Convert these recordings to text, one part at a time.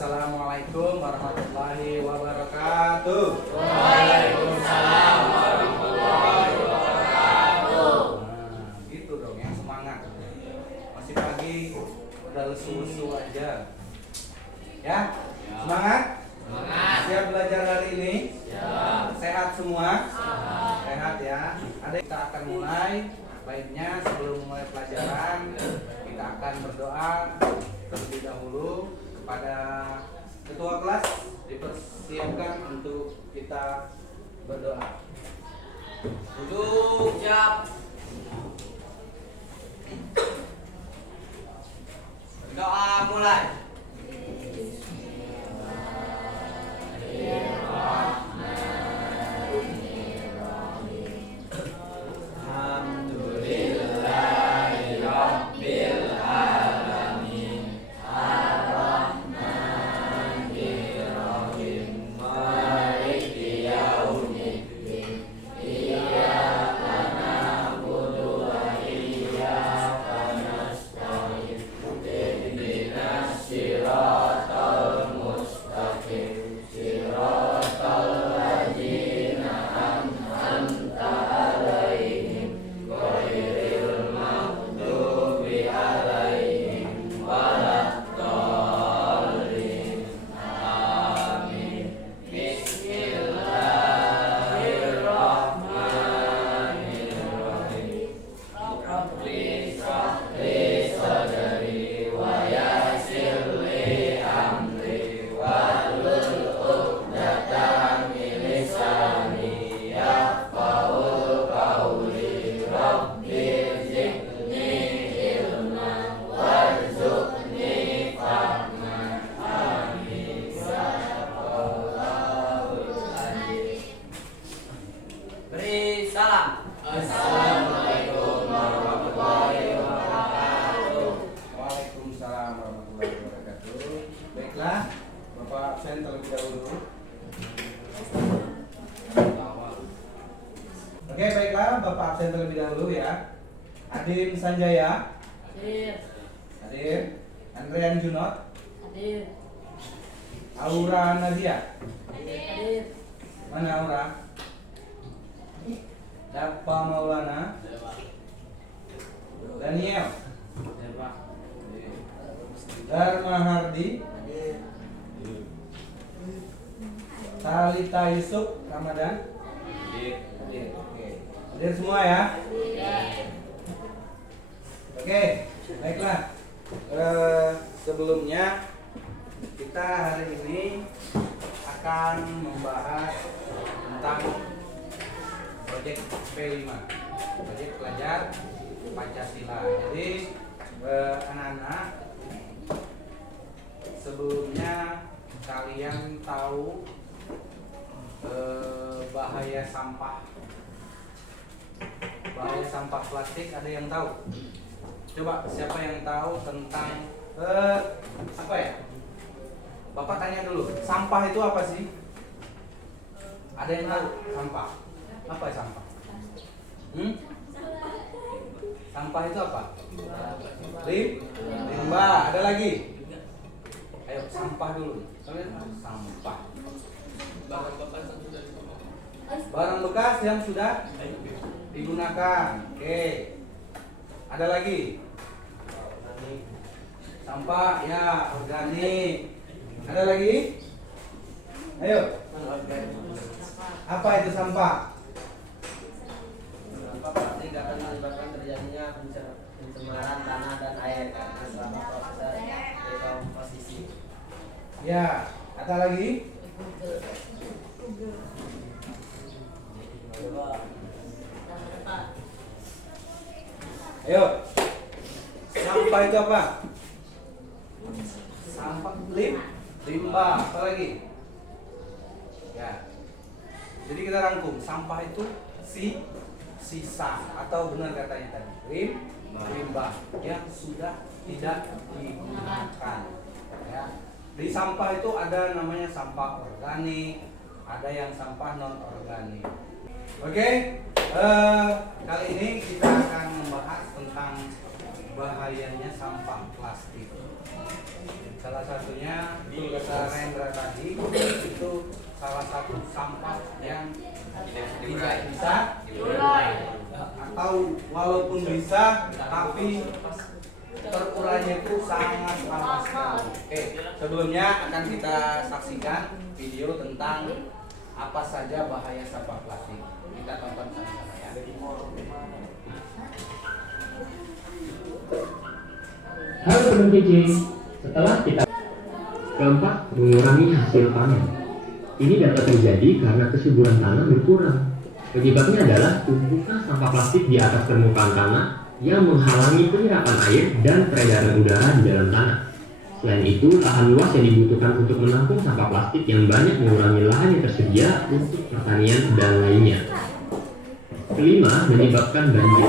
Assalamualaikum warahmatullahi wabarakatuh. Waalaikumsalam warahmatullahi wabarakatuh. Nah, gitu dong, yang semangat. Masih pagi, udah lesu-lesu aja. Ya, semangat? Semangat. Siap belajar hari ini? Siap. Sehat semua? Siap. Sehat ya. Ada kita akan mulai. Baiknya sebelum mulai pelajaran, kita akan berdoa terlebih dahulu kepada ketua kelas. Dipersiapkan untuk kita berdoa. Duduk siap. Berdoa mulai. Beri salam. Assalamualaikum warahmatullahi wabarakatuh. Waalaikumsalam warahmatullahi wabarakatuh. Baiklah, Bapak absen terlebih dahulu. Oke, baiklah, Bapak absen terlebih dahulu ya. Adin Sanjaya, Hadir. hadir. Andrean Junot, Hadir. Aura Nadia. Hadir. Mana Aura? Dapa Maulana, Daniel, Dharma Hardi, Talita Yusuf Ramadan. Hadir. Oke. Hadir semua ya. Oke, baiklah. Sebelumnya kita hari ini akan membahas tentang proyek P5, proyek pelajar Pancasila. Jadi anak-anak, sebelumnya kalian tahu bahaya sampah plastik, ada yang tahu? Coba siapa yang tahu tentang apa ya? Bapak tanya dulu, sampah itu apa sih? Ada yang tahu sampah? Apa sampah? Sampah itu apa? Limbah. Ada lagi? Ayo sampah dulu. Kalian sampah. Barang bekas yang sudah digunakan. Oke. Ada lagi? Sampah ya organik. Ada lagi? Ayo. Apa itu sampah? Sampah plastik akan menyebabkan terjadinya pencemaran tanah dan air selama proses dekomposisi. Ya, ada lagi? Ayo. Sampah itu apa? Sampah limbah. Apa lagi? Ya. Jadi kita rangkum, sampah itu sisa atau benar katanya tadi, limbah yang sudah tidak digunakan. Ya. Di sampah itu ada namanya sampah organik, ada yang sampah non organik. Oke, kali ini kita akan membahas tentang bahayanya sampah plastik. Salah satunya betul kata Narendra tadi itu salah satu sampah yang tidak bisa atau walaupun bisa tapi terurainya itu sangat lama sekali. Oke, sebelumnya akan kita saksikan video tentang apa saja bahaya sampah plastik. Kita tonton sama-sama ya. Halo Sobat KJ, setelah kita keempat mengurangi hasil panen. Ini dapat terjadi karena kesuburan tanah berkurang. Penyebabnya adalah tumpukan sampah plastik di atas permukaan tanah yang menghalangi penyerapan air dan peredaran udara di dalam tanah. Selain itu, lahan luas yang dibutuhkan untuk menampung sampah plastik yang banyak mengurangi lahan yang tersedia untuk pertanian dan lainnya. Kelima, menyebabkan banjir.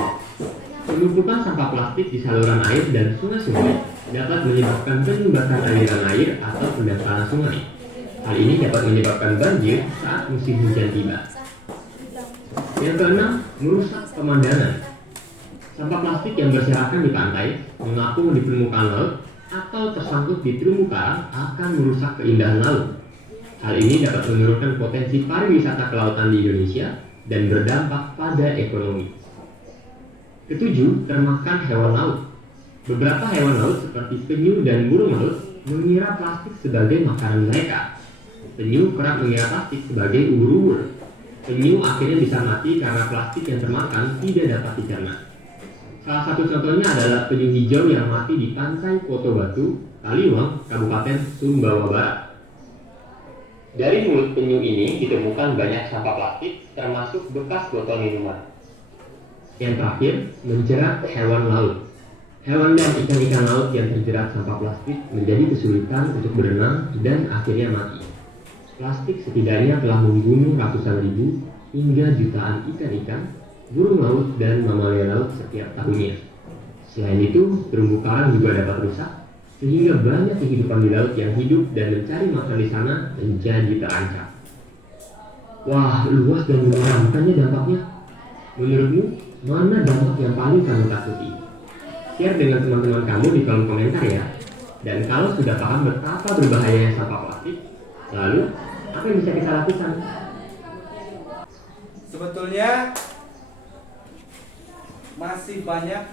Penumpukan sampah plastik di saluran air dan sungai-sungai dapat menyebabkan penyumbatan aliran air atau pendangkalan sungai. Hal ini dapat menyebabkan banjir saat musim hujan tiba. Yang keenam, merusak pemandangan. Sampah plastik yang berserakan di pantai, mengapung di permukaan laut, atau tersangkut di terumbu karang akan merusak keindahan laut. Hal ini dapat menurunkan potensi pariwisata kelautan di Indonesia dan berdampak pada ekonomi. Ketujuh, termakan hewan laut. Beberapa hewan laut seperti penyu dan burung laut mengira plastik sebagai makanan mereka. Penyu kerap mengira plastik sebagai ubur-ubur. Penyu akhirnya bisa mati karena plastik yang termakan tidak dapat dicerna. Salah satu contohnya adalah penyu hijau yang mati di pantai Poto Batu, Kaliwang, Kabupaten Sumbawa Barat. Dari mulut penyu ini ditemukan banyak sampah plastik, termasuk bekas botol minuman. Yang terakhir, menjerat hewan laut. Hewan dan ikan-ikan laut yang terjerat sampah plastik menjadi kesulitan untuk berenang dan akhirnya mati. Plastik setidaknya telah membunuh ratusan ribu hingga jutaan ikan-ikan, burung laut, dan mamalia laut setiap tahunnya. Selain itu, terumbu karang juga dapat rusak, sehingga banyak kehidupan di laut yang hidup dan mencari makan di sana menjadi terancam. Wah, luas dan menyeramkannya dampaknya. Menurutmu, mana dampak yang paling kamu takuti? Share dengan teman-teman kamu di kolom komentar ya. Dan kalau sudah paham betapa berbahayanya sampah plastik, lalu apa yang bisa kita lakukan? Sebetulnya masih banyak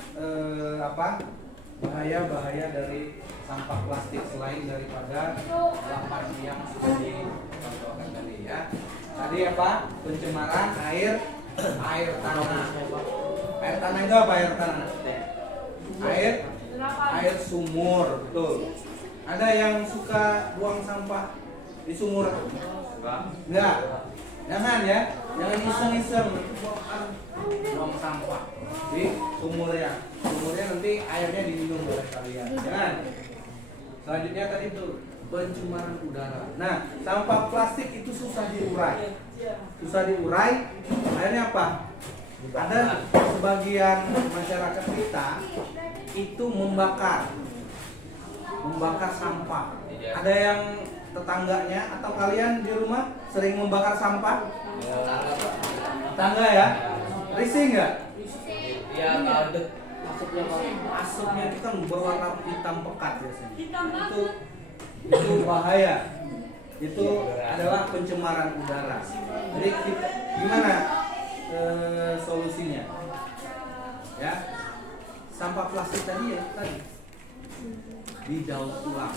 bahaya-bahaya dari sampah plastik selain daripada 8 yang sudah dicontohkan tadi ya. Tadi apa? Pencemaran air tanah. Air tanah itu apa air tanah? Air sumur, betul. Ada yang suka buang sampah di sumur? Enggak. Jangan ya. Jangan iseng-iseng buang sampah di sumurnya. Sumurnya nanti airnya diminum oleh kalian. Jangan. Selanjutnya tadi itu pencemaran udara. Nah, sampah plastik itu susah diurai. Akhirnya apa? Ada sebagian masyarakat kita itu membakar sampah. Ada yang tetangganya atau kalian di rumah sering membakar sampah? Tetangga ya? Risih nggak? Iya, kalau asapnya itu kan berwarna hitam pekat biasanya. Itu bahaya. Itu adalah pencemaran udara. Jadi gimana solusinya? Ya, sampah plastik tadi didaur ulang.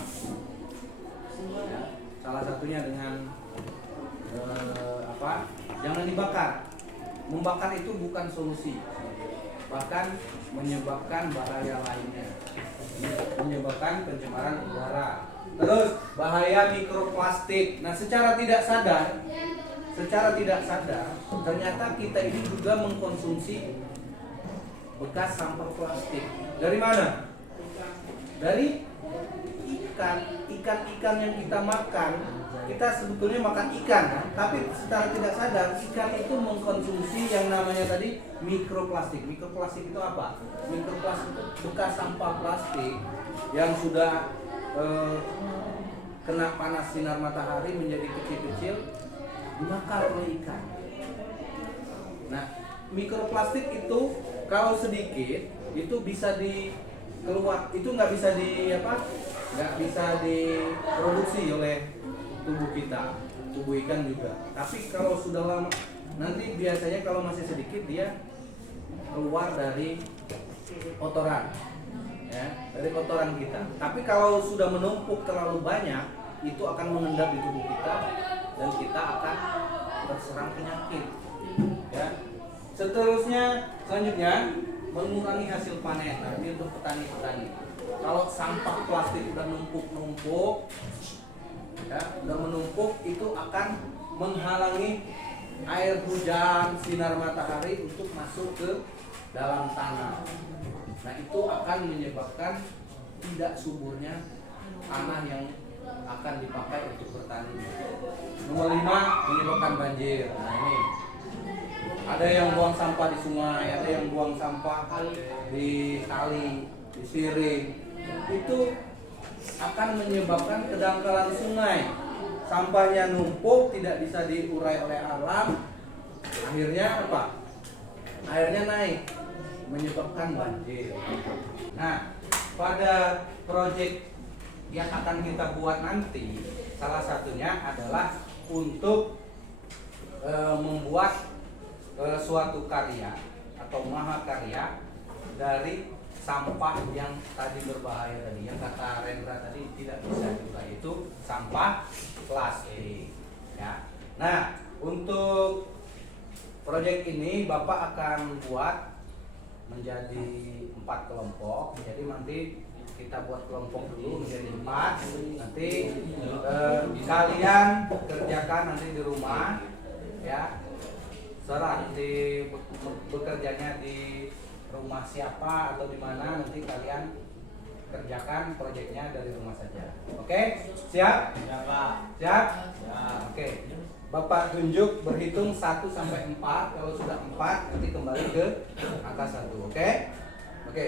Ya, salah satunya dengan jangan dibakar. Membakar itu bukan solusi, bahkan menyebabkan bahaya lainnya, menyebabkan pencemaran udara. Terus bahaya mikroplastik. Nah, secara tidak sadar ternyata kita ini juga mengkonsumsi bekas sampah plastik. Dari mana? Dari ikan yang kita makan. Kita sebetulnya makan ikan kan? Tapi secara tidak sadar ikan itu mengkonsumsi yang namanya tadi mikroplastik. Mikroplastik itu apa? Mikroplastik itu bekas sampah plastik yang sudah kena panas sinar matahari menjadi kecil-kecil, dimakan oleh ikan. Nah, mikroplastik itu kalau sedikit itu bisa nggak bisa diproduksi oleh tubuh kita, tubuh ikan juga. Tapi kalau sudah lama, nanti biasanya kalau masih sedikit dia keluar dari kotoran, ya, dari kotoran kita. Tapi kalau sudah menumpuk terlalu banyak, itu akan mengendap di tubuh kita dan kita akan terserang penyakit. Ya. Selanjutnya mengurangi hasil panen. Nah, ini untuk petani-petani. Kalau sampah plastik udah numpuk, ya, udah menumpuk, itu akan menghalangi air hujan, sinar matahari untuk masuk ke dalam tanah. Nah, itu akan menyebabkan tidak suburnya tanah yang akan dipakai untuk bertani. Nomor 5, menyebabkan banjir. Nah, ini ada yang buang sampah di sungai, ada yang buang sampah di kali, di siring. Itu akan menyebabkan kedangkalan sungai. Sampahnya numpuk, tidak bisa diurai oleh alam. Akhirnya apa? Airnya naik, menyebabkan banjir. Nah, pada proyek yang akan kita buat nanti, salah satunya adalah untuk membuat suatu karya atau mahakarya dari sampah yang tadi berbahaya tadi, yang kata Rendra tadi tidak bisa diurai, itu sampah plastik. Ya. Nah, untuk proyek ini Bapak akan buat menjadi 4 kelompok. Jadi nanti kita buat kelompok dulu menjadi 4. Nanti kalian kerjakan nanti di rumah, ya. Serah di bekerjanya di rumah siapa atau di mana, nanti kalian kerjakan proyeknya dari rumah saja. Oke? Siap? Ya, Pak. Siap? Ya. Oke. Bapak tunjuk berhitung 1 sampai 4. Kalau sudah 4 nanti kembali ke angka 1. Oke? Oke.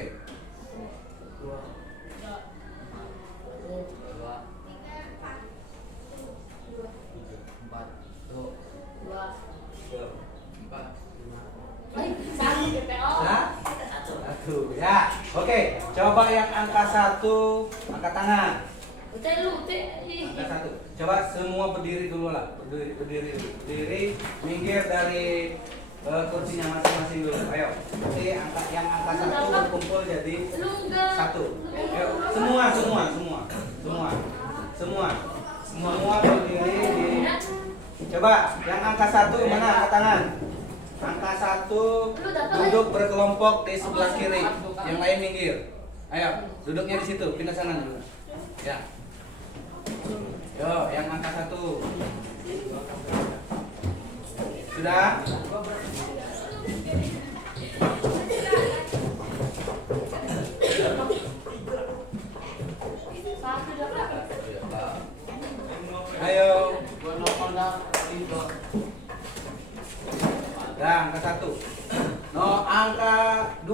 1 ya. Oke, coba yang angka 1 angkat tangan. Angka 1. Coba semua berdiri dulu lah. Berdiri, minggir dari kursinya masing-masing dulu. Ayo. Nanti yang angka 1 berkumpul jadi 1. Ayo, semua berdiri di. Coba yang angka 1 mana angkat tangan? Angka 1 duduk berkelompok di sebelah kiri, yang lain minggir. Ayo, duduknya di situ, pindah sana dulu. Ya. Yo, yang angka 1. Sudah? Ayo. Dah, angka 1. No, angka 2.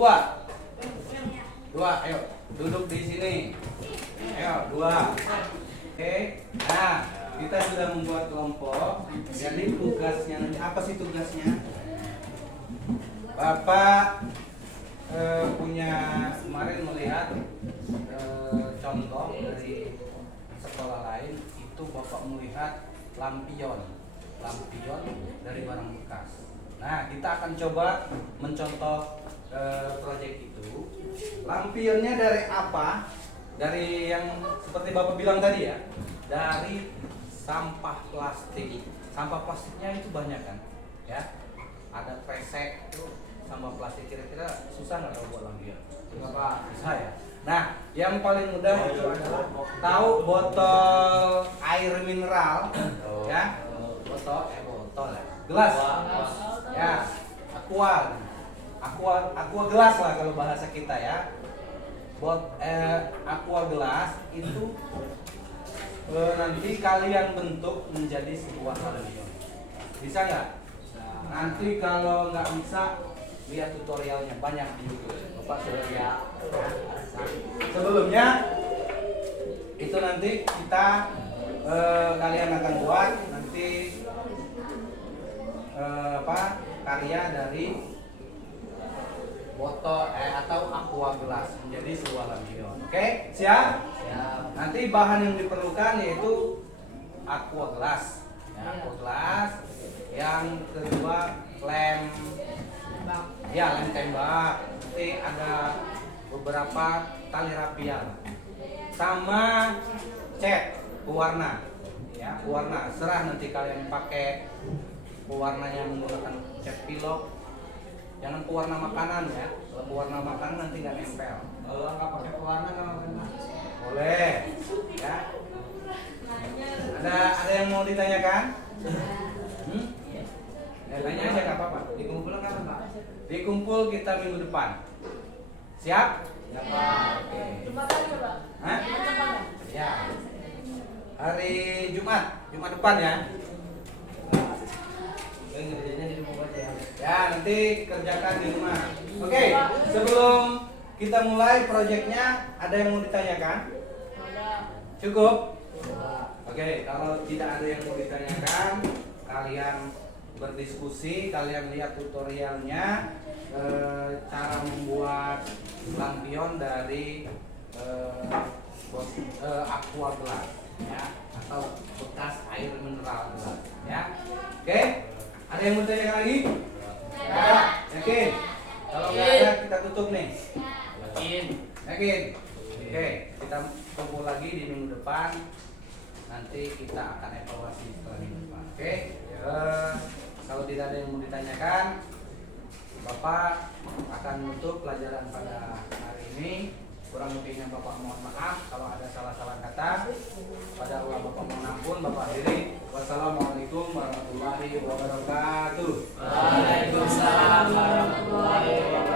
2, ayo. Duduk di sini. Ayo, 2. Oke. Nah, kita sudah membuat kelompok. Jadi tugasnya nanti apa sih tugasnya? Bapak punya kemarin melihat contoh dari sekolah lain, itu Bapak melihat lampion dari barang bekas. Nah, kita akan coba mencontoh proyek itu. Lampionnya dari apa? Dari yang seperti Bapak bilang tadi ya, dari sampah plastik. Sampah plastiknya itu banyak kan, ya. Ada kresek tuh sampah plastik, kira-kira susah nggak kalau buat lampion? Nggak bisa ya. Nah, yang paling mudah itu adalah tahu botol air mineral, ya. Botol ya. Gelas. Ya, aqua gelas lah kalau bahasa kita ya. Aqua gelas itu nanti kalian bentuk menjadi sebuah lampion. Bisa nggak? Nanti kalau nggak bisa, lihat tutorialnya banyak di YouTube. Bapak sudah lihat. Sebelumnya itu nanti kita kalian akan buat nanti karya dari botol atau aqua gelas menjadi sebuah lampion. Oke, siap? Siap. Nanti bahan yang diperlukan yaitu aqua gelas. Ya, aqua gelas. Yang kedua lem, ya lem tembak. Nanti ada beberapa tali rapial. Sama cat pewarna. Ya, pewarna. Serah nanti kalian pakai pewarnanya menggunakan cat pilok. Jangan pewarna makanan ya. Kalau pewarna makanan nanti nggak nempel. Kalau nggak pakai pewarna nggak apa-apa. Boleh. Ya. Ada yang mau ditanyakan? Ya, tanya aja nggak apa-apa. Dikumpul nggak apa-apa. Dikumpul kita minggu depan. Siap? Ya, Pak. Oke. Hah? Ya. Hari Jumat depan ya. Ngerjainnya di rumah aja ya. Ya, nanti kerjakan di rumah. Oke, sebelum kita mulai proyeknya, ada yang mau ditanyakan? Cukup? Oke, kalau tidak ada yang mau ditanyakan, kalian berdiskusi, kalian lihat tutorialnya, cara membuat lampion dari aqua gelas, ya, atau bekas air mineral gelas, ya. Oke, ada yang mau ditanyakan lagi? Ya, yakin? Kalau nggak ada, kita tutup nih. Yakin? Oke, kita kumpul lagi di minggu depan. Nanti kita akan evaluasi setelah minggu depan. Oke? Kalau tidak ada yang mau ditanyakan, Bapak akan menutup pelajaran pada hari ini. Kurang lebihnya Bapak mohon maaf kalau ada salah-salah kata. Pada Allah Bapak mohon ampun. Bapak akhiri. Wassalamualaikum warahmatullahi wabarakatuh. Waalaikumsalam warahmatullahi wabarakatuh.